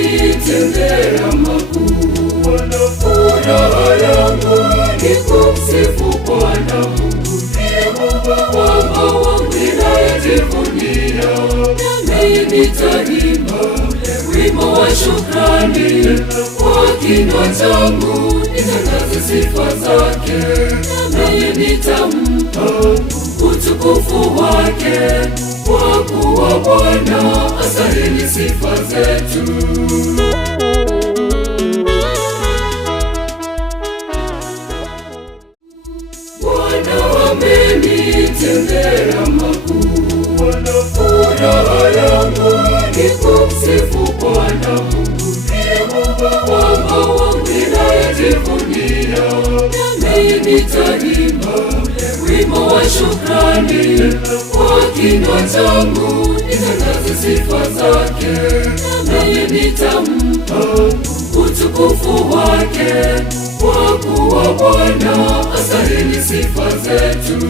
amenitendea makuu. Furaha yangu ni kumsifu Bwana Mungu, ndiye Mungu wangu ninayejivunia. Nami nitaimba wimbo wa shukrani kwa kinywa changu, nitangaze sifa zake. Nami nitampa utukufu wake, kwa kuwa Bwana astahili sifa zetu. Bwana amenitendea makuu. Furaha yangu ni kumsifu Bwana Mungu, ndiye Mungu wangu ninayejivunia. Nami nitaimba wimbo wa shukrani kwa kinywa changu, nitangaze sifa zake. Nami nitampa utukufu wake, kwa kuwa Bwana astahili sifa zetu.